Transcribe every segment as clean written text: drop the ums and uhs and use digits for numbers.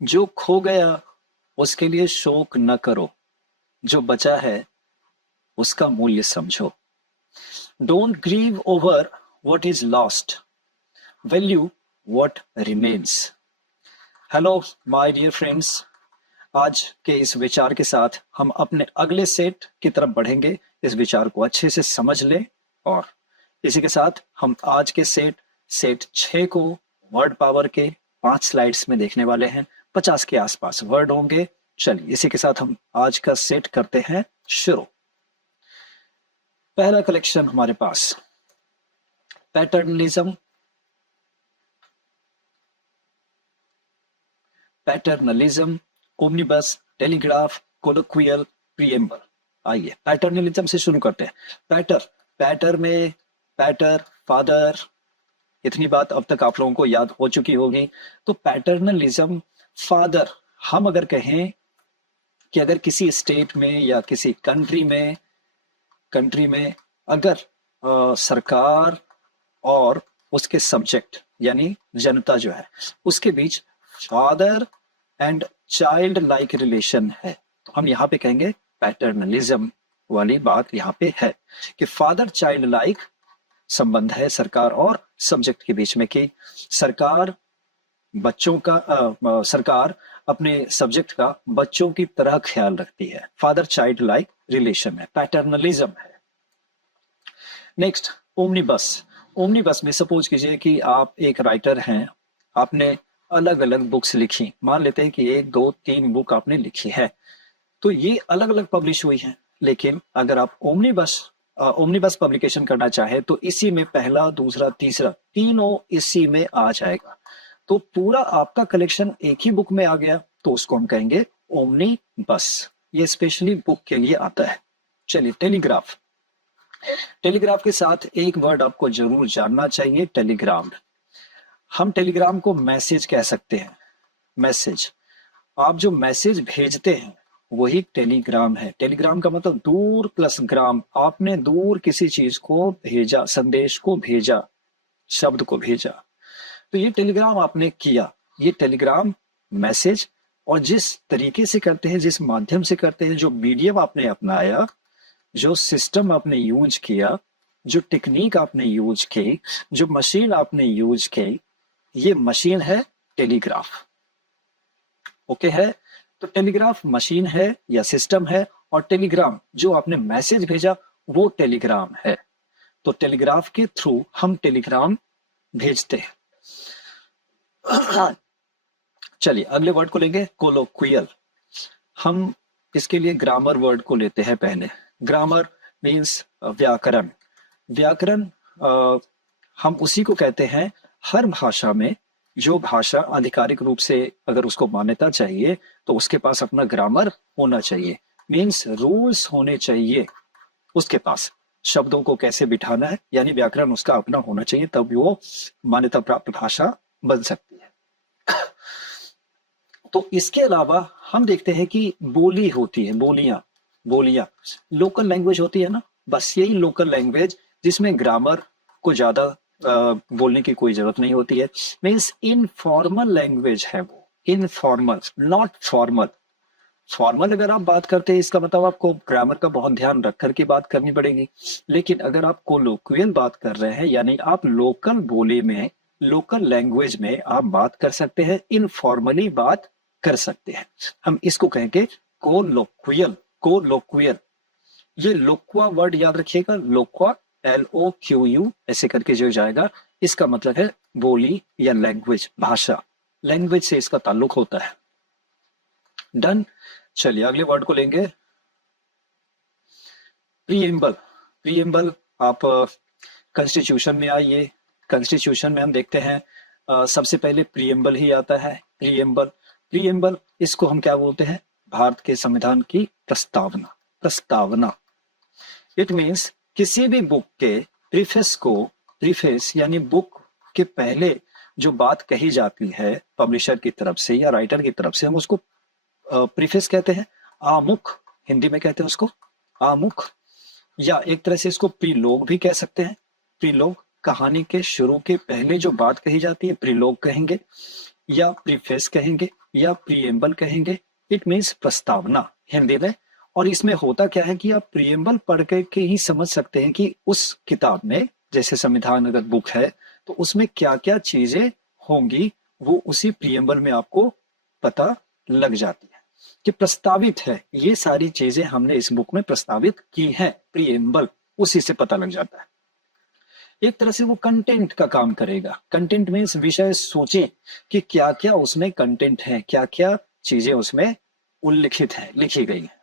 जो खो गया उसके लिए शोक न करो, जो बचा है उसका मूल्य समझो। Don't grieve over what is lost, value what remains. Hello my dear friends, आज के इस विचार के साथ हम अपने अगले सेट की तरफ बढ़ेंगे। इस विचार को अच्छे से समझ लें और इसी के साथ हम आज के सेट 6 को वर्ड पावर के 5 स्लाइड्स में देखने वाले हैं। 50 के आसपास वर्ड होंगे। चलिए इसी के साथ हम आज का सेट करते हैं शुरू। पहला कलेक्शन हमारे पास पैटर्नलिज्म, ओमनिबस, टेलीग्राफ, कोलोक्वियल, प्रीएम्बल। आइए पैटर्नलिज्म से शुरू करते हैं। पैटर में पैटर, फादर, इतनी बात अब तक आप लोगों को याद हो चुकी होगी। तो पैटर्नलिज्म, फादर, हम अगर कहें कि अगर किसी स्टेट में या किसी कंट्री में अगर सरकार और उसके सब्जेक्ट यानी जनता जो है उसके बीच father and child like relation है, तो हम यहाँ पे कहेंगे पैटर्नलिज्म वाली बात यहाँ पे है कि फादर चाइल्ड लाइक संबंध है सरकार और सब्जेक्ट के बीच में, कि सरकार सरकार अपने सब्जेक्ट का बच्चों की तरह ख्याल रखती है। फादर चाइल्ड लाइक रिलेशन है, पैटर्नलिज्म है। नेक्स्ट ओमनिबस में सपोज कीजिए कि आप एक राइटर हैं, आपने अलग अलग बुक्स लिखी, मान लेते हैं कि 1 2 3 बुक आपने लिखी है, तो ये अलग अलग पब्लिश हुई हैं। लेकिन अगर आप ओमनिबस पब्लिकेशन करना चाहे तो इसी में पहला, दूसरा, तीसरा तीनों इसी में आ जाएगा, तो पूरा आपका कलेक्शन एक ही बुक में आ गया, तो उसको हम कहेंगे ओमनिबस। ये स्पेशली बुक के लिए आता है। चलिए टेलीग्राफ के साथ एक वर्ड आपको जरूर जानना चाहिए, टेलीग्राम। हम टेलीग्राम को मैसेज कह सकते हैं। मैसेज, आप जो मैसेज भेजते हैं वही टेलीग्राम है। टेलीग्राम का मतलब दूर प्लस ग्राम, आपने दूर किसी चीज को भेजा, संदेश को भेजा, शब्द को भेजा, तो ये टेलीग्राम आपने किया। ये टेलीग्राम मैसेज, और जिस तरीके से करते हैं, जिस माध्यम से करते हैं, जो मीडियम आपने अपनाया, जो सिस्टम आपने यूज किया, जो टेक्निक आपने यूज की, जो मशीन आपने यूज की, ये मशीन है टेलीग्राफ। ओके है, तो टेलीग्राफ मशीन है या सिस्टम है, और टेलीग्राम जो आपने मैसेज भेजा वो टेलीग्राम है। तो टेलीग्राफ के थ्रू हम टेलीग्राम भेजते हैं। चलिए अगले वर्ड को लेंगे, कोलोक्वियल। हम इसके लिए ग्रामर वर्ड को लेते हैं पहले। ग्रामर मीन्स व्याकरण। व्याकरण हम उसी को कहते हैं हर भाषा में, जो भाषा आधिकारिक रूप से अगर उसको मान्यता चाहिए तो उसके पास अपना ग्रामर होना चाहिए। मीन्स रूल्स होने चाहिए उसके पास, शब्दों को कैसे बिठाना है, यानी व्याकरण उसका अपना होना चाहिए, तब वो मान्यता प्राप्त भाषा बन सकती है। तो इसके अलावा हम देखते हैं कि बोली होती है, बोलियां लोकल लैंग्वेज होती है ना, बस यही लोकल लैंग्वेज जिसमें ग्रामर को ज्यादा बोलने की कोई जरूरत नहीं होती है। मीन्स इनफॉर्मल लैंग्वेज है वो, इनफॉर्मल, नॉट फॉर्मल। फॉर्मल अगर आप बात करते हैं इसका मतलब आपको ग्रामर का बहुत ध्यान रख करके बात करनी पड़ेगी। लेकिन अगर आप कोलोक्वियल बात कर रहे हैं, यानी आप लोकल बोली में, लोकल लैंग्वेज में आप बात कर सकते हैं, इनफॉर्मली बात कर सकते हैं, हम इसको कहेंगे कोलोक्वियल। ये लोक्वा वर्ड याद रखिएगा, लोक्वा, LOQU ऐसे करके जो जाएगा, इसका मतलब है बोली या लैंग्वेज, भाषा। लैंग्वेज से इसका ताल्लुक होता है। डन। चलिए अगले वर्ड को लेंगे, प्रीएम्बल। आप कॉन्स्टिट्यूशन में आइए, कॉन्स्टिट्यूशन में हम देखते हैं सबसे पहले प्रीएम्बल ही आता है। प्रीएम्बल इसको हम क्या बोलते हैं, भारत के संविधान की प्रस्तावना। इट मीन्स किसी भी बुक के प्रीफेस यानी बुक के पहले जो बात कही जाती है पब्लिशर की तरफ से या राइटर की तरफ से, हम उसको प्रीफेस कहते हैं, आमुख हिंदी में कहते हैं उसको, आमुख, या एक तरह से इसको प्रीलोग भी कह सकते हैं। प्रीलोग, कहानी के शुरू के पहले जो बात कही जाती है प्रीलोग कहेंगे या प्रीफेस कहेंगे। या प्रीएम्बल कहेंगे। इट मीन्स प्रस्तावना हिंदी में। और इसमें होता क्या है कि आप प्रीएम्बल पढ़ के ही समझ सकते हैं कि उस किताब में, जैसे संविधान अगर बुक है तो उसमें क्या क्या चीजें होंगी, वो उसी प्रीएम्बल में आपको पता लग जाती है कि प्रस्तावित है, ये सारी चीजें हमने इस बुक में प्रस्तावित की हैं। प्रीएम्बल उसी से पता लग जाता है। एक तरह से वो कंटेंट का काम करेगा। कंटेंट मीन्स विषय सोचे कि क्या क्या उसमें कंटेंट है, क्या क्या चीजें उसमें उल्लिखित है, लिखी गई है।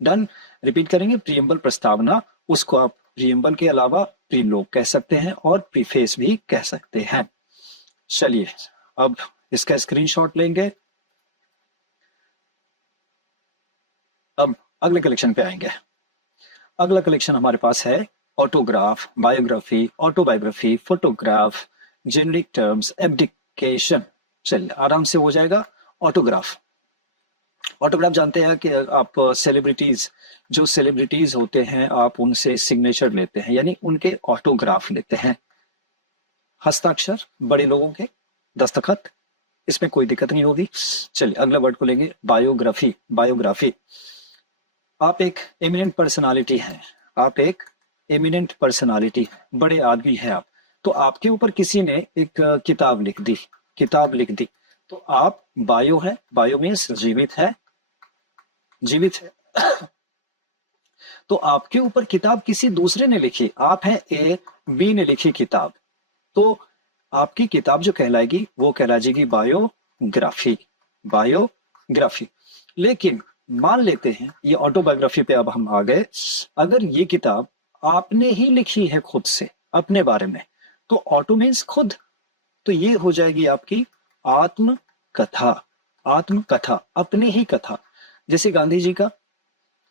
डन। रिपीट करेंगे। प्रीएम्बल प्रस्तावना, उसको आप प्रीएम्बल के अलावा प्रीलोग कह सकते हैं और प्रीफेस भी कह सकते हैं। चलिए अब इसका स्क्रीनशॉट लेंगे। अब अगले कलेक्शन पे आएंगे। अगला कलेक्शन हमारे पास है autograph, biography, autobiography, photograph, generic terms, abdication. चलिए आराम से हो जाएगा। ऑटोग्राफ। ऑटोग्राफ जानते हैं कि आप सेलिब्रिटीज, जो सेलिब्रिटीज होते हैं आप उनसे सिग्नेचर लेते हैं, यानी उनके ऑटोग्राफ लेते हैं। हस्ताक्षर, बड़े लोगों के दस्तखत, इसमें कोई दिक्कत नहीं होगी। चलिए अगला वर्ड को लेंगे बायोग्राफी। बायोग्राफी, आप एक एमिनेंट पर्सनालिटी हैं, आप एक एमिनेंट पर्सनालिटी, बड़े आदमी हैं आप, तो आपके ऊपर किसी ने एक किताब लिख दी, किताब लिख दी, तो आप बायो है, बायो मीन्स जीवित है, जीवित है। तो आपके ऊपर किताब किसी दूसरे ने लिखी, आप हैं ए, बी ने लिखी किताब, तो आपकी किताब जो कहलाएगी वो कहलाएगी बायोग्राफी। बायोग्राफी। लेकिन मान लेते हैं, ये ऑटोबायोग्राफी पे अब हम आ गए, अगर ये किताब आपने ही लिखी है खुद से अपने बारे में, तो ऑटो मीन्स खुद, तो ये हो जाएगी आपकी आत्मकथा। आत्मकथा, अपनी ही कथा। जैसे गांधी जी का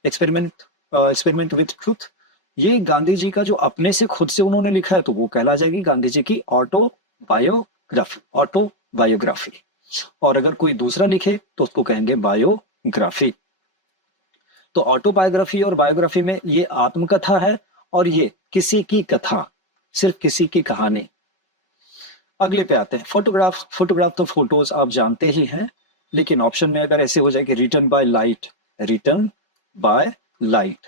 एक्सपेरिमेंट विथ ट्रूथ, ये गांधी जी का जो अपने से खुद से उन्होंने लिखा है, तो वो कहला जाएगी गांधी जी की ऑटोबायोग्राफी। ऑटोबायोग्राफी। और अगर कोई दूसरा लिखे तो उसको कहेंगे बायोग्राफी। तो ऑटोबायोग्राफी और बायोग्राफी में ये आत्मकथा है और ये किसी की कथा, सिर्फ किसी की कहानी। अगले पे आते हैं फोटोग्राफ। फोटोग्राफ तो फोटोज आप जानते ही हैं, लेकिन ऑप्शन में अगर ऐसे हो जाए कि written by light, written by light,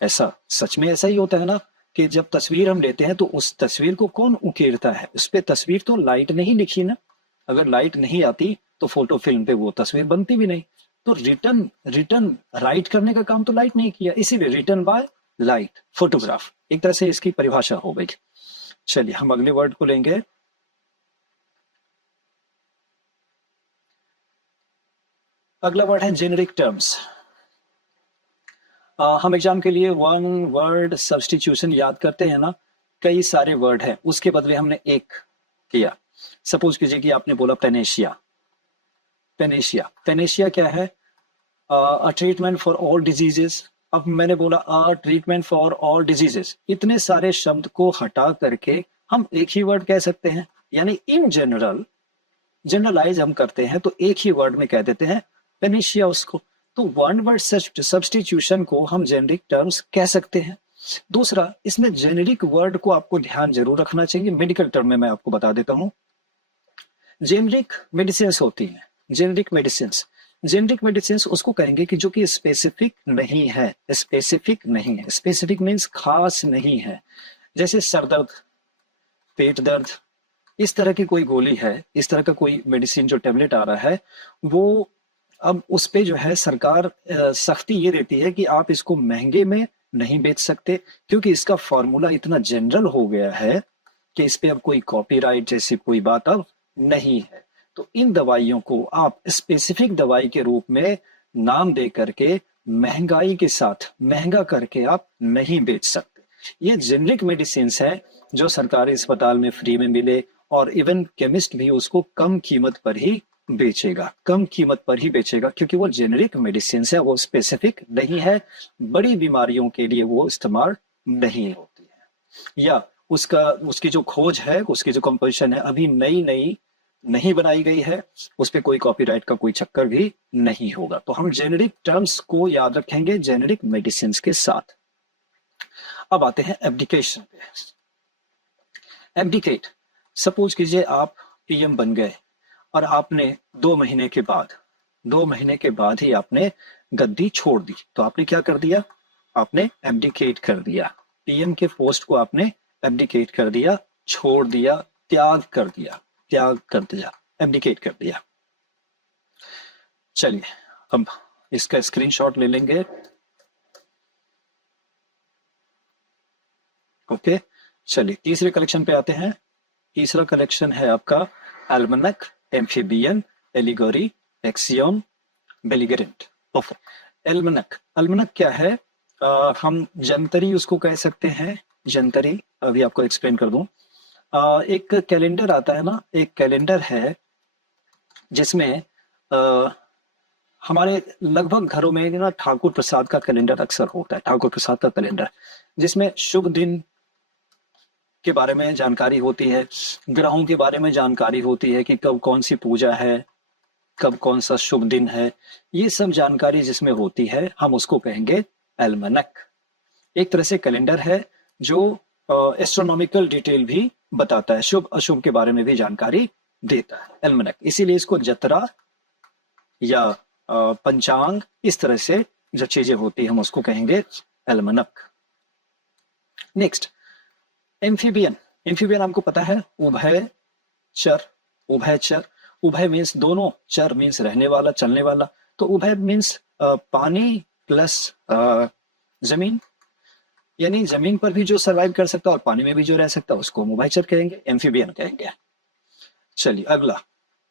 ऐसा सच में ऐसा ही होता है ना कि जब तस्वीर हम लेते हैं तो उस तस्वीर को कौन उकेरता है, उस पे तस्वीर तो लाइट नहीं लिखी ना। अगर लाइट नहीं आती तो फोटो फिल्म पे वो तस्वीर बनती भी नहीं। तो रिटन रिटन राइट करने का काम तो लाइट नहीं किया, इसीलिए रिटन बाय लाइट, फोटोग्राफ। एक तरह से इसकी परिभाषा हो गई। चलिए हम अगले वर्ड को लेंगे। अगला वर्ड है जेनेरिक टर्म्स। हम एग्जाम के लिए वन वर्ड सब्स्टिट्यूशन याद करते हैं ना, कई सारे वर्ड हैं, उसके बदले हमने एक किया। सपोज कीजिए कि आपने बोला पेनेशिया। पेनेशिया, पेनेशिया क्या है? A treatment for all diseases. अब मैंने बोला a treatment for all diseases, इतने सारे शब्द को हटा करके हम एक ही वर्ड कह सकते हैं, यानी इन जनरल, जनरलाइज हम करते हैं तो एक ही वर्ड में कह देते हैं पेनिशिया उसको। तो वन वर्ड सब्स्टिट्यूशन को हम जेनेरिक टर्म्स कह सकते हैं। दूसरा, इसमें जेनेरिक वर्ड को आपको ध्यान जरूर रखना चाहिए। मेडिकल टर्म में मैं आपको बता देता हूं, जेनेरिक मेडिसिन होती हैं, जेनेरिक मेडिसिन। जेनेरिक मेडिसिन उसको कहेंगे कि जो कि स्पेसिफिक नहीं है, स्पेसिफिक नहीं है, स्पेसिफिक मीन्स खास नहीं है। जैसे सर दर्द, पेट दर्द, इस तरह की कोई गोली है, इस तरह का कोई मेडिसिन जो टेबलेट आ रहा है, वो अब उस पे जो है सरकार सख्ती ये देती है कि आप इसको महंगे में नहीं बेच सकते, क्योंकि इसका फॉर्मूला इतना जनरल हो गया है कि इस पे अब कोई कॉपीराइट जैसी कोई बात अब नहीं है। तो इन दवाइयों को आप स्पेसिफिक दवाई के रूप में नाम दे करके महंगाई के साथ महंगा करके आप नहीं बेच सकते। ये जेनरिक मेडिसिन है जो सरकारी अस्पताल में फ्री में मिले, और इवन केमिस्ट भी उसको कम कीमत पर ही बेचेगा, कम कीमत पर ही बेचेगा, क्योंकि वो जेनेरिक मेडिसिन है, वो स्पेसिफिक नहीं है, बड़ी बीमारियों के लिए वो इस्तेमाल नहीं होती है। या उसका, उसकी जो खोज है, उसकी जो कंपोजिशन है, अभी नई नई नहीं बनाई गई है, उस पर कोई कॉपीराइट का कोई चक्कर भी नहीं होगा। तो हम जेनेरिक टर्म्स को याद रखेंगे जेनेरिक मेडिसिन के साथ। अब आते हैं एब्डिकेशन पे। एब्डिकेट, सपोज कीजिए आप पीएम बन गए, और आपने 2 महीने के बाद, 2 महीने के बाद ही आपने गद्दी छोड़ दी, तो आपने क्या कर दिया, आपने एब्डिकेट कर दिया, पीएम के पोस्ट को आपने एब्डिकेट कर दिया, छोड़ दिया, त्याग कर दिया, त्याग कर दिया, एब्डिकेट कर दिया। चलिए अब इसका स्क्रीनशॉट ले लेंगे। ओके, चलिए तीसरे कलेक्शन पे आते हैं। तीसरा कलेक्शन है आपका एल्मनक, एम्फीबियन, एलिगोरी, एक्सियम, बेलिगरेंट। ओके, एल्मनक, एल्मनक क्या है? हम जंतरी उसको कह सकते हैं, जंतरी। अभी आपको एक्सप्लेन कर दूं। एक कैलेंडर आता है ना, एक कैलेंडर है जिसमें हमारे लगभग घरों में ना ठाकुर प्रसाद का कैलेंडर अक्सर होता है, ठाकुर प्रसाद का कैलेंडर, जिसमें शुभ दिन के बारे में जानकारी होती है, ग्रहों के बारे में जानकारी होती है कि कब कौन सी पूजा है, कब कौन सा शुभ दिन है, ये सब जानकारी जिसमें होती है हम उसको कहेंगे एल्मनक। एक तरह से कैलेंडर है जो एस्ट्रोनॉमिकल डिटेल भी बताता है, शुभ अशुभ के बारे में भी जानकारी देता है, एल्मनक। इसीलिए इसको जतरा या पंचांग, इस तरह से जो चीजें होती है हम उसको कहेंगे एल्मनक। Next, amphibian. एम्फीबियन आपको पता है उभयचर, उभयचर, उभय मीन्स दोनों, चर मीन्स रहने वाला, चलने वाला, तो उभय मीन्स पानी प्लस जमीन, यानी जमीन पर भी जो सरवाइव कर सकता है और पानी में भी जो रह सकता है उसको हम उभयचर कहेंगे, एम्फीबियन कहेंगे। चलिए अगला,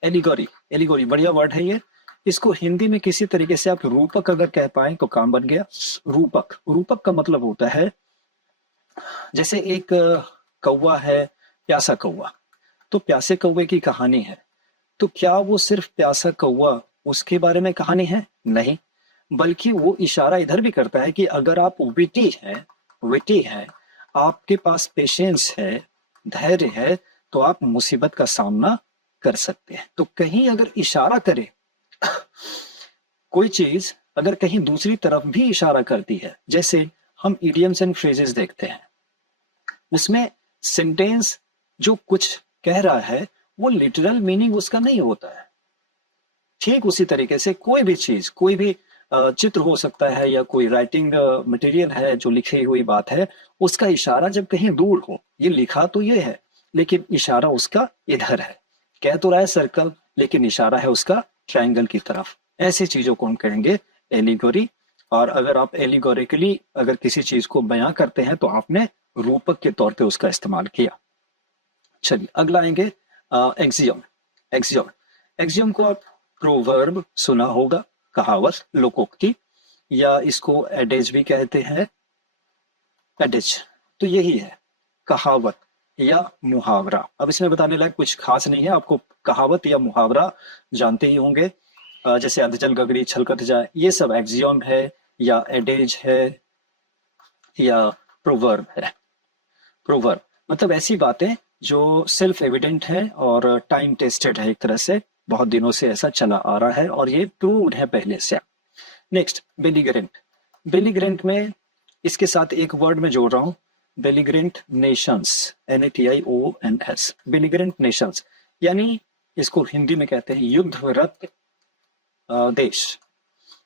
एलिगोरी। एलिगोरी बढ़िया वर्ड है ये, इसको हिंदी में किसी तरीके से आप रूपक अगर कह पाए तो काम बन गया। रूपक, रूपक का मतलब होता है जैसे एक कौवा है, प्यासा कौवा, तो प्यासे कौवे की कहानी है, तो क्या वो सिर्फ प्यासा कौवा उसके बारे में कहानी है? नहीं, बल्कि वो इशारा इधर भी करता है कि अगर आप विटी हैं, आपके पास पेशेंस है, धैर्य है, तो आप मुसीबत का सामना कर सकते हैं। तो कहीं अगर इशारा करे कोई चीज, अगर कहीं दूसरी तरफ भी इशारा करती है, जैसे हम इडियम्स एंड फ्रेजेस देखते हैं, उसमें सेंटेंस जो कुछ कह रहा है वो लिटरल मीनिंग उसका नहीं होता है। ठीक उसी तरीके से कोई भी चीज, कोई भी चित्र हो सकता है या कोई राइटिंग मटेरियल है जो लिखी हुई बात है, उसका इशारा जब कहीं दूर हो, ये लिखा तो ये है लेकिन इशारा उसका इधर है, कह तो रहा है सर्कल लेकिन इशारा है उसका ट्रायंगल की तरफ, ऐसी चीजों को हम कहेंगे एलिगोरी। और अगर आप एलिगोरिकली अगर किसी चीज को बयां करते हैं तो आपने रूपक के तौर पे उसका इस्तेमाल किया। चलिए अगला आएंगे एक्सियम। एक्सियम, एक्सियम को आप प्रोवर्ब सुना होगा, कहावत, लोकोक्ति, या इसको एडेज भी कहते हैं, एडेज। तो यही है कहावत या मुहावरा। अब इसमें बताने लायक कुछ खास नहीं है, आपको कहावत या मुहावरा जानते ही होंगे, जैसे अधजल गगरी छलकत जाए, ये सब एक्सियम है या एडेज है या प्रोवर्ब है। प्रोवर्ब मतलब ऐसी बातें जो सेल्फ एविडेंट है और टाइम टेस्टेड है, एक तरह से बहुत दिनों से ऐसा चला आ रहा है और ये प्रूव्ड है पहले से। नेक्स्ट, बेलिगरेंट। बेलिगरेंट में इसके साथ एक वर्ड में जोड़ रहा हूं, बेलिगरेंट नेशंस, NATIONS, बेलिगरेंट नेशंस, यानी इसको हिंदी में कहते हैं युद्धरत देश।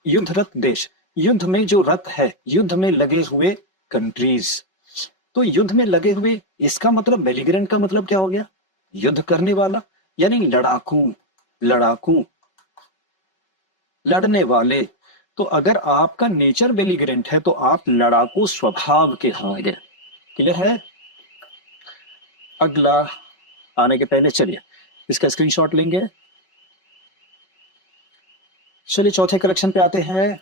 युद्धरत देश, युद्ध में जो रत है, युद्ध में लगे हुए कंट्रीज। तो युद्ध में लगे हुए, इसका मतलब बेलिगरेंट का मतलब क्या हो गया? युद्ध करने वाला, यानी लड़ाकू, लड़ाकू, लड़ने वाले। तो अगर आपका नेचर बेलिगरेंट है तो आप लड़ाकू स्वभाव के होंगे। क्लियर है? अगला आने के पहले चलिए इसका स्क्रीनशॉट लेंगे। चलिए चौथे कलेक्शन पे आते हैं,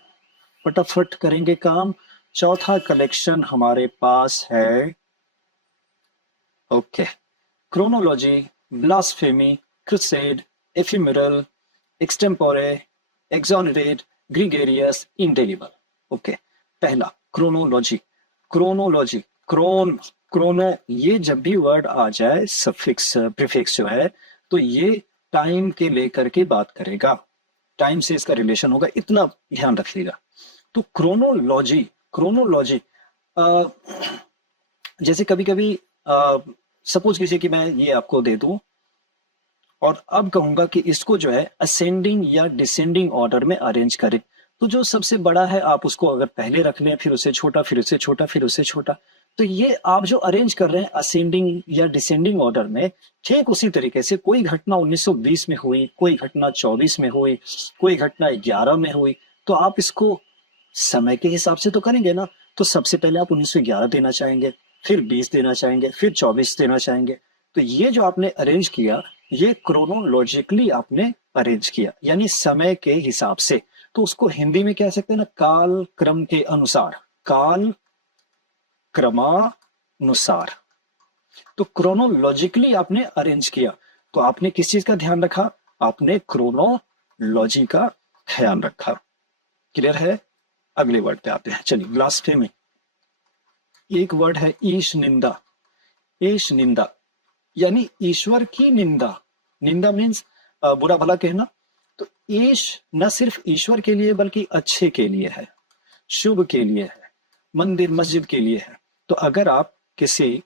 फटाफट करेंगे काम। चौथा कलेक्शन हमारे पास है, okay, chronology, blasphemy, crusade, ephemeral, extempore, exonerate, gregarious, indelible. Okay, पहला क्रोनोलॉजी। क्रोनोलॉजी, क्रोनो, ये जब भी वर्ड आ जाए सफिक्स प्रीफिक्स जो है, तो ये टाइम के लेकर के बात करेगा, टाइम से इसका रिलेशन होगा, इतना ध्यान रखिएगा। तो क्रोनोलॉजी, क्रोनोलॉजी जैसे कभी कभी सपोज कीजिए कि मैं ये आपको दे दूं और अब कहूंगा कि इसको जो है असेंडिंग या डिसेंडिंग ऑर्डर में अरेंज करें। तो जो सबसे बड़ा है आप उसको अगर पहले रख लें, फिर उससे छोटा, फिर उससे छोटा, फिर उससे छोटा, तो ये आप जो अरेंज कर रहे हैं असेंडिंग या डिसेंडिंग ऑर्डर में, ठीक उसी तरीके से कोई घटना 1920 में हुई, कोई घटना 24 में हुई, कोई घटना 11 में हुई, तो आप इसको समय के हिसाब से तो करेंगे ना। तो सबसे पहले आप 1911 देना चाहेंगे, फिर 20 देना चाहेंगे, फिर 24 देना चाहेंगे। तो ये जो आपने अरेंज किया, ये क्रोनोलॉजिकली आपने अरेंज किया, यानी समय के हिसाब से। तो उसको हिंदी में कह सकते हैं ना, काल क्रम के अनुसार, काल क्रमानुसार। तो क्रोनोलॉजिकली आपने अरेंज किया। तो आपने किस चीज का ध्यान रखा? आपने क्रोनोलॉजी का ध्यान रखा। क्लियर है? अगले वर्ड पे आते हैं। चलिए, ब्लास्फेमी। एक वर्ड है ईश निंदा। ईश निंदा यानी ईश्वर की निंदा। निंदा मीन्स बुरा भला कहना। तो ईश न सिर्फ ईश्वर के लिए बल्कि अच्छे के लिए है, शुभ के लिए है, मंदिर मस्जिद के लिए है। तो अगर आप किसी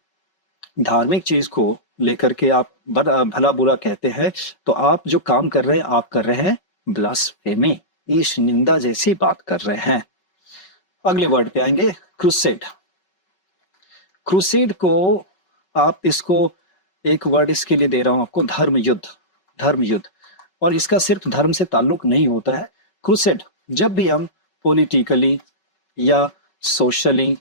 धार्मिक चीज को लेकर के आप भला बुरा कहते हैं, तो आप जो काम कर रहे हैं, आप कर रहे हैं ब्लास्फेमी, ईश निंदा जैसी बात कर रहे हैं। अगले वर्ड पे आएंगे, क्रूसेड। क्रूसेड को आप इसको एक वर्ड इसके लिए दे रहा हूं आपको, धर्म युद्ध। धर्म युद्ध, और इसका सिर्फ धर्म से ताल्लुक नहीं होता है। क्रूसेड जब भी हम पॉलिटिकली या सोशली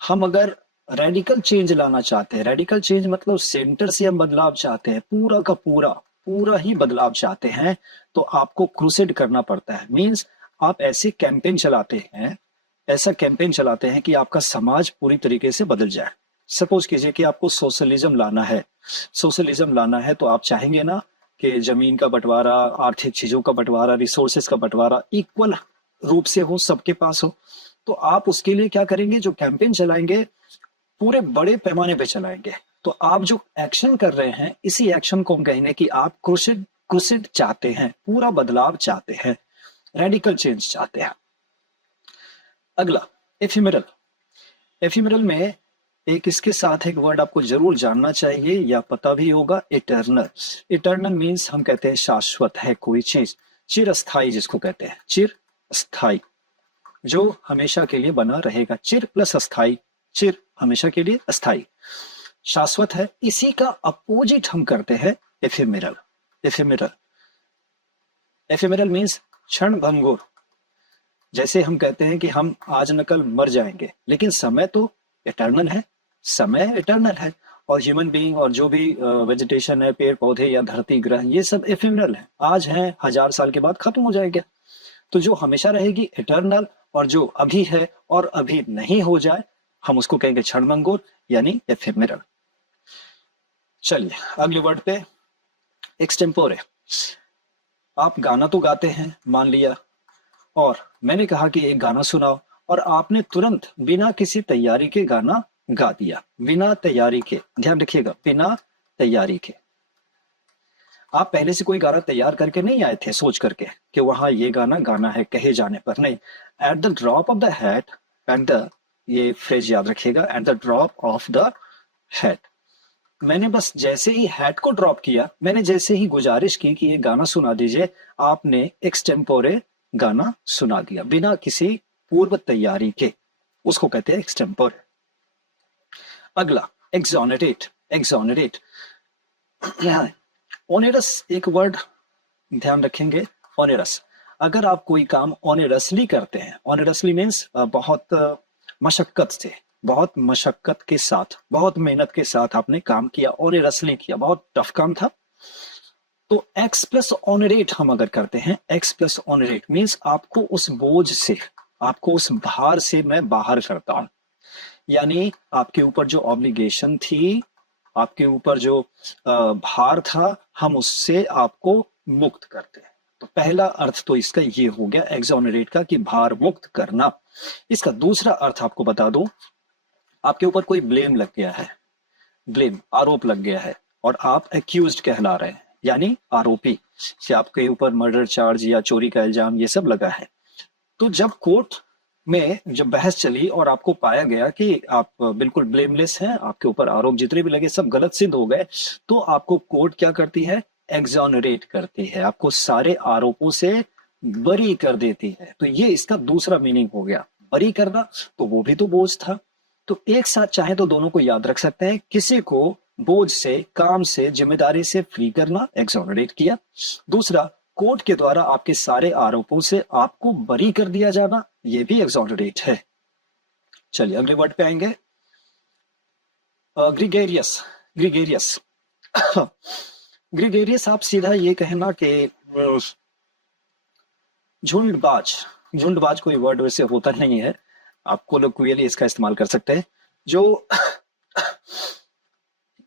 हम अगर रेडिकल चेंज लाना चाहते हैं, रेडिकल चेंज मतलब सेंटर से हम बदलाव चाहते हैं, पूरा का पूरा ही बदलाव चाहते हैं, तो आपको क्रूसेड करना पड़ता है। मींस आप ऐसे कैंपेन चलाते हैं, ऐसा कैंपेन चलाते हैं कि आपका समाज पूरी तरीके से बदल जाए। सपोज कीजिए कि आपको सोशलिज्म लाना है। सोशलिज्म लाना है तो आप चाहेंगे ना कि जमीन का बंटवारा, आर्थिक चीजों का बंटवारा, रिसोर्सेज का बंटवारा इक्वल रूप से हो, सबके पास हो। तो आप उसके लिए क्या करेंगे? जो कैंपेन चलाएंगे पूरे बड़े पैमाने पे चलाएंगे। तो आप जो एक्शन कर रहे हैं, इसी एक्शन को हम कहेंगे कि आप क्रूसेड क्रूसेड चाहते हैं, पूरा बदलाव चाहते हैं, रेडिकल चेंज चाहते हैं। अगला, एफिमेरल। एफिमेरल में एक इसके साथ एक वर्ड आपको जरूर जानना चाहिए या पता भी होगा, इटर्नल। इटर्नल मीन्स हम कहते हैं शाश्वत है कोई चीज, चिरस्थाई जिसको कहते हैं, चिर स्थाई, जो हमेशा के लिए बना रहेगा। चिर प्लस अस्थाई, चिर हमेशा के लिए, अस्थाई शाश्वत है। इसी का अपोजिट हम करते हैं एफिमेरल। एफिमेरल एफिमेरल मीन्स क्षण भंगुर। जैसे हम कहते हैं कि हम आज न कल मर जाएंगे, लेकिन समय तो इटर्नल है, समय इटर्नल है। और ह्यूमन बीइंग और जो भी वेजिटेशन है, पेड़ पौधे या धरती ग्रह, ये सब एफिमेरल है, आज है, 1000 साल के बाद खत्म हो जाएगा। तो जो हमेशा रहेगी इटर्नल, और जो अभी है और अभी नहीं हो जाए, हम उसको कहेंगे क्षणभंगुर यानी एफिमेरल। चलिए अगले वर्ड पे, एक्सटेम्पोरे। आप गाना तो गाते हैं मान लिया, और मैंने कहा कि एक गाना सुनाओ, और आपने तुरंत बिना किसी तैयारी के गाना गा दिया। बिना तैयारी के, ध्यान रखिएगा, बिना तैयारी के। आप पहले से कोई गाना तैयार करके नहीं आए थे सोच करके कि वहां ये गाना गाना है कहे जाने पर, नहीं। At the drop of the hat, at the, ये फ्रेज याद रखिएगा, at the drop of the hat. मैंने बस जैसे ही हैट को ड्रॉप किया, मैंने जैसे ही गुजारिश की कि ये गाना सुना दीजिए, आपने एक्सटेम्पोरे गाना सुना दिया बिना किसी पूर्व तैयारी के, उसको कहते हैं एक्सटेम्पोरे। अगला, एक्सोनरेट। एक्सोनरेट, ओनेरस एक वर्ड ध्यान रखेंगे, ओनेरस। अगर आप कोई काम ओनेरसली करते हैं, ओनेरसली मीन्स बहुत मशक्कत से, बहुत मशक्कत के साथ, बहुत मेहनत के साथ आपने काम किया, ओनेरसली किया, बहुत टफ काम था, तो एक्स प्लस ऑनरेट हम अगर करते हैं, एक्स प्लस ऑनरेट मीन्स आपको उस बोझ से, आपको उस भार से मैं बाहर करता हूं। यानी आपके ऊपर जो ऑब्लिगेशन थी, आपके ऊपर जो भार था, हम उससे आपको मुक्त करते हैं। तो पहला अर्थ तो इसका ये हो गया एक्सोनरेट का, कि भार मुक्त करना। इसका दूसरा अर्थ आपको बता दूं, आपके ऊपर कोई ब्लेम लग गया है, ब्लेम आरोप लग गया है, और आप एक्यूज्ड कहला रहे हैं, यानी आरोपी, कि आपके ऊपर मर्डर चार्ज या चोरी का इल्जाम ये सब लगा है। तो जब कोर्ट में जब बहस चली और आपको पाया गया कि आप बिल्कुल ब्लेमलेस हैं, आपके ऊपर आरोप जितने भी लगे सब गलत सिद्ध हो गए, तो आपको कोर्ट क्या करती है? एग्जोनरेट करती है, आपको सारे आरोपों से बरी कर देती है। तो ये इसका दूसरा मीनिंग हो गया। बरी करना, तो वो भी तो बोझ था। तो एक साथ चाहे तो दोनों को याद रख सकते हैं। किसी को बोझ से, काम से, जिम्मेदारी से फ्री करना, एग्जोनरेट किया। दूसरा, कोर्ट के द्वारा आपके सारे आरोपों से आपको बरी कर दिया जाना, ये भी एग्जोनरेट है। चलिए अगले वर्ड पे आएंगे, ग्रिगेरियस। ग्रिगेरियस ग्रिगेरियस आप सीधा ये कहना कि झुंडबाज। झुंडबाज कोई वर्ड वैसे होता नहीं है, आप कोलोक्वियली इसका इस्तेमाल कर सकते हैं। जो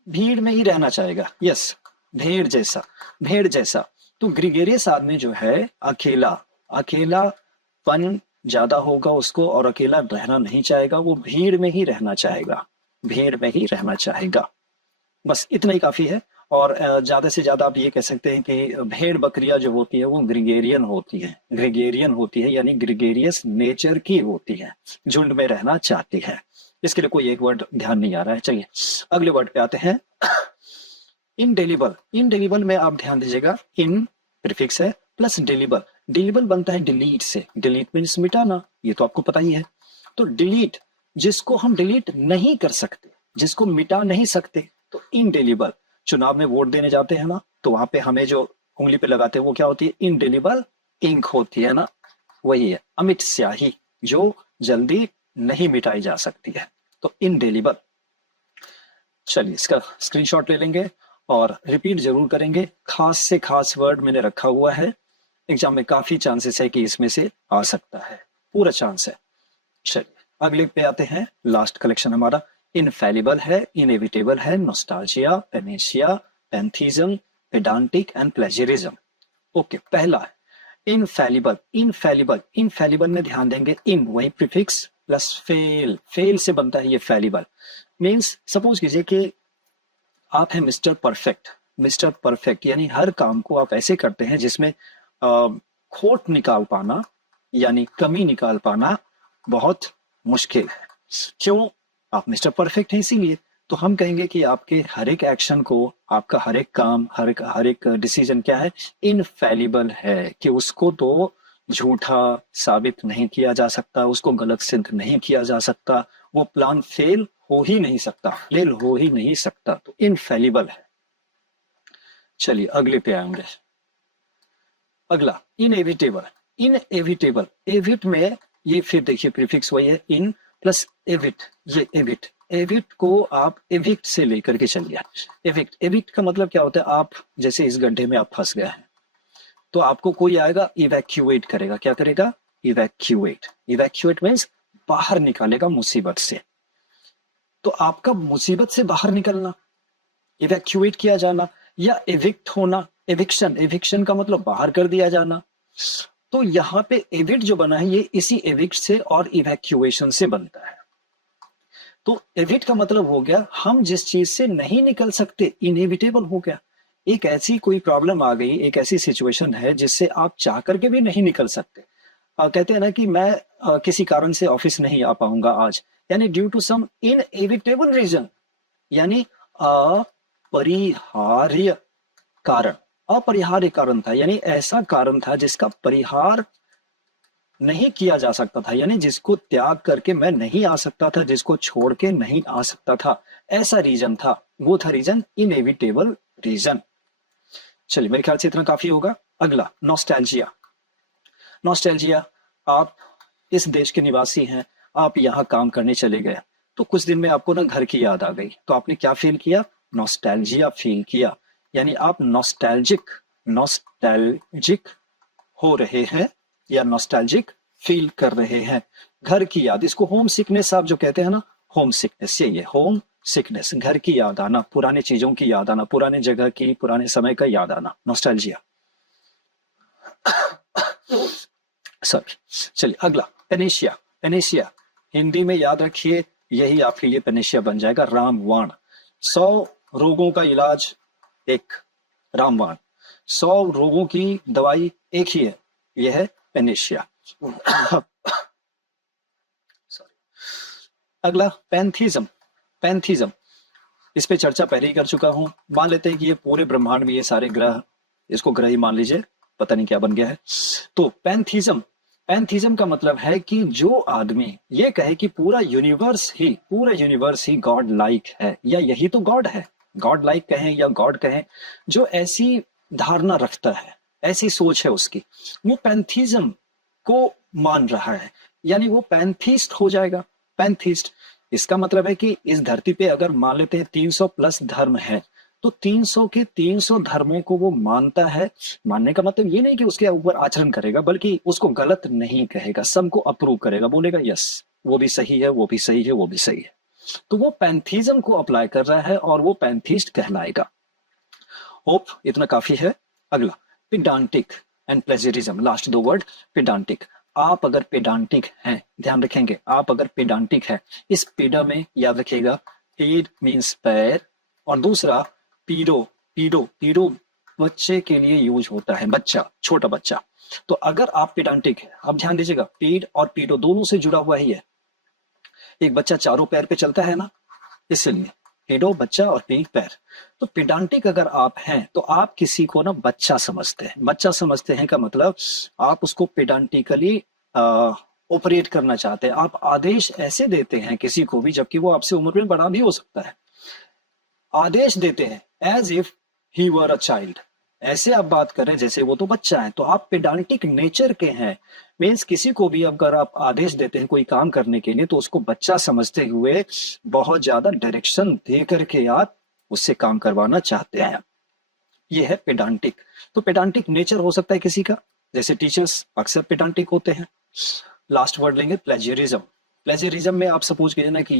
भीड़ में ही रहना चाहेगा, यस, भेड़ जैसा, भेड़ जैसा। तो ग्रिगेरियस आदमी जो है, अकेला, अकेलापन ज्यादा होगा उसको, और अकेला रहना नहीं चाहेगा, वो भीड़ में ही रहना चाहेगा, भीड़ में ही रहना चाहेगा। बस इतना ही काफी है। और ज्यादा से ज्यादा आप ये कह सकते हैं कि भेड़ बकरियां जो होती है वो ग्रिगेरियन होती है, ग्रिगेरियन होती है, यानी ग्रिगेरियस नेचर की होती है, झुंड में रहना चाहती है। इसके लिए कोई एक वर्ड ध्यान नहीं आ रहा है। चलिए अगले वर्ड पे आते हैं, इनडेलिबल। इनडेलिबल में आप ध्यान दीजिएगा, इन प्रीफिक्स है प्लस डेलिबल। डेलिबल बनता है डिलीट से, डिलीट मीन्स मिटाना, ये तो आपको पता ही है। तो डिलीट, जिसको हम डिलीट नहीं कर सकते, जिसको मिटा नहीं सकते, तो इनडेलिबल। चुनाव में वोट देने जाते हैं ना, तो वहां पे हमें जो उंगली पे लगाते हैं वो क्या होती है, इनडेलिबल इंक होती है ना, वही है अमिट स्याही, जो जल्दी नहीं मिटाई जा सकती है, तो इनडेलिबल। चलिए इसका स्क्रीनशॉट ले लेंगे और रिपीट जरूर करेंगे। खास से खास वर्ड मैंने रखा हुआ है, एग्जाम में काफी चांसेस है कि इसमें से आ सकता है, पूरा चांस है। चलिए अगले पे आते हैं, लास्ट कलेक्शन हमारा इनफैलिबल है, इनएविटेबल है, nostalgia, panacea, pantheism, pedantic and plagiarism. Okay, पहला है इनफैलिबल। इनफैलिबल, इनफैलिबल में ध्यान देंगे, इन वही प्रीफिक्स प्लस फेल, फेल से बनता है ये फैलिबल। मीन्स सपोज कीजिए कि आप हैं मिस्टर परफेक्ट। मिस्टर परफेक्ट यानी हर काम को आप ऐसे करते हैं जिसमें खोट निकाल पाना, यानी कमी निकाल पाना बहुत मुश्किल है। क्यों? आप मिस्टर परफेक्ट हैं इसीलिए। तो हम कहेंगे कि आपके हर एक एक्शन को, आपका हर एक काम, हर एक डिसीजन क्या है, इनफैलिबल है, कि उसको तो झूठा साबित नहीं किया जा सकता, उसको गलत सिद्ध नहीं किया जा सकता, वो प्लान फेल हो ही नहीं सकता, फेल हो ही नहीं सकता, तो इनफैलिबल है। चलिए अगले पे आएंगे, अगला इनएविटेबल। इनएविटेबल, एविट में ये फिर देखिए प्रीफिक्स वही है, इन प्लस एविट, ये एविट। एविट को आप एविक्ट से लेकर के चलिए। एविक्ट, एविक्ट का मतलब क्या होता है, आप जैसे इस गड्ढे में आप फंस गए हैं, तो आपको कोई आएगा, इवैक्यूएट करेगा। क्या करेगा? इवैक्यूएट। इवैक्यूएट मीन्स बाहर निकालेगा मुसीबत से। तो आपका मुसीबत से बाहर निकलना, इवैक्यूएट किया जाना, या एविक्ट होना, एविक्शन। एविक्शन का मतलब बाहर कर दिया जाना। तो यहां पे एविट जो बना है, ये इसी एविक्ट से और इवैक्यूएशन से बनता है। तो एविट का मतलब हो गया, हम जिस चीज से नहीं निकल सकते, इनएविटेबल हो गया। एक ऐसी कोई प्रॉब्लम आ गई, एक ऐसी सिचुएशन है जिससे आप चाह करके भी नहीं निकल सकते। कहते हैं ना कि मैं किसी कारण से ऑफिस नहीं आ पाऊंगा आज, यानी due to some inevitable reason, यानी अपरिहार्य कारण। अपरिहार्य कारण था, यानी ऐसा कारण था जिसका परिहार नहीं किया जा सकता था, यानी जिसको त्याग करके मैं नहीं आ सकता था, जिसको छोड़ के नहीं आ सकता था, ऐसा रीजन था। वो था रीजन इनएविटेबल रीजन। चलिए मेरे ख्याल से इतना काफी होगा। अगला नॉस्टैल्जिया। नॉस्टैल्जिया, आप इस देश के निवासी हैं, आप यहाँ काम करने चले गए, तो कुछ दिन में आपको ना घर की याद आ गई, तो आपने क्या फील किया? नॉस्टैल्जिया फील किया, यानी आप नॉस्टैल्जिक, नॉस्टैल्जिक हो रहे हैं या नॉस्टैल्जिक फील कर रहे हैं। घर की याद, इसको होम सिकनेस आप जो कहते हैं ना, होम सिकनेस, यही है होम सिकनेस। घर की याद आना, पुराने चीजों की याद आना, पुराने जगह की, पुराने समय का याद आना, नॉस्टैल्जिया। सॉरी। चलिए अगला पेनेशिया। पेनेशिया हिंदी में याद रखिए, यही आपके लिए पेनेशिया बन जाएगा, रामबाण। 100 रोगों का इलाज एक, रामबाण। 100 रोगों की दवाई एक ही है, यह है पेनेशिया। सॉरी। अगला पैंथीज्म। पैंथीज्म, इस पे चर्चा पहले ही कर चुका हूं। मान लेते हैं कि ये पूरे ब्रह्मांड में ये सारे ग्रह, इसको ग्रह ही मान लीजिए, पता नहीं क्या बन गया है। तो पैंथीज्म, पैंथीज्म का मतलब है कि जो आदमी ये कहे कि पूरा यूनिवर्स ही गॉड लाइक है, या यही तो गॉड है, गॉड लाइक कहें या गॉड कहें, जो ऐसी धारणा रखता है, ऐसी सोच है उसकी, वो पैंथीज्म को मान रहा है, यानी वो पैंथीस्ट हो जाएगा। पैंथीस्ट, इसका मतलब है कि इस धरती पे अगर मान लेते हैं 300 प्लस धर्म है, तो 300 के 300 धर्मों को वो मानता है। मानने का मतलब ये नहीं कि उसके ऊपर आचरण करेगा, बल्कि उसको गलत नहीं कहेगा, सबको अप्रूव करेगा, बोलेगा यस वो भी सही है, वो भी सही है, वो भी सही है। तो वो पैंथीज्म को अप्लाई कर रहा है और वो पैंथीस्ट कहलाएगा। होप इतना काफी है। अगला, पेडांटिक एंड प्लेजरिज्म, लास्ट दो वर्ड, पेडांटिक। आप अगर पेडांटिक हैं, ध्यान रखेंगे, आप अगर पेडांटिक है, इस पेडा में याद रखिएगा, पेड मीन्स पैर, और दूसरा पीडो, पीडो, पीडो बच्चे के लिए यूज होता है, बच्चा, छोटा बच्चा। तो अगर आप पेडांटिक है, अब ध्यान दीजिएगा, पेड और पीडो दोनों से जुड़ा हुआ ही है। एक बच्चा चारों पैर पे चलता है ना, इसलिए पेडो बच्चा और पीड पैर। तो पेडांटिक अगर आप हैं तो आप किसी को ना बच्चा समझते हैं। बच्चा समझते हैं का मतलब आप उसको पेडांटिकली ऑपरेट करना चाहते हैं, आप आदेश ऐसे देते हैं किसी को भी, जबकि वो आपसे उम्र में बड़ा भी हो सकता है, आदेश देते हैं as if he were a child, ऐसे आप बात करें जैसे वो तो बच्चा है। तो आप पेडांटिक नेचर के हैं, मीन्स किसी को भी अगर आप आदेश देते हैं कोई काम करने के लिए, तो उसको बच्चा समझते हुए बहुत ज्यादा डायरेक्शन दे करके आप उससे काम करवाना चाहते हैं। ये है पेडांटिक। तो पेडांटिक नेचर हो सकता है किसी का, जैसे टीचर्स अक्सर पेडांटिक होते हैं। लास्ट वर्ड लेंगे, प्लेजरिज्म। प्लेजरिज्म में आप सपोज कीजिए ना कि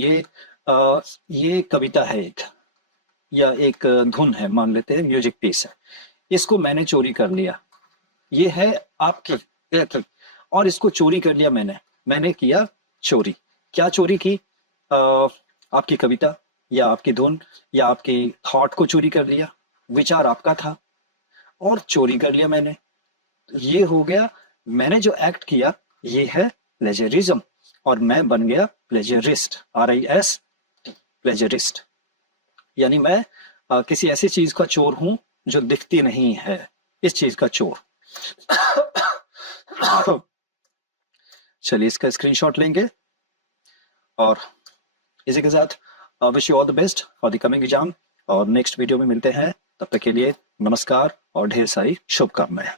ये कविता है एक, या एक धुन है, मान लेते हैं म्यूजिक पीस है, इसको मैंने चोरी कर लिया, ये है आपकी, और इसको चोरी कर लिया मैंने किया चोरी। क्या चोरी की? आपकी कविता या आपकी धुन या आपकी थॉट को चोरी कर लिया, विचार आपका था और चोरी कर लिया मैंने। ये हो गया, मैंने जो एक्ट किया ये है प्लेजरिज्म, और मैं बन गया प्लेजरिस्ट, RIS, प्लेजरिस्ट। यानी मैं किसी ऐसी चीज का चोर हूं जो दिखती नहीं है, इस चीज का चोर। चलिए इसका स्क्रीनशॉट लेंगे, और इसी के साथ wish you all the best for the coming exam, और नेक्स्ट वीडियो में मिलते हैं। तब तक के लिए नमस्कार और ढेर सारी शुभकामनाएं।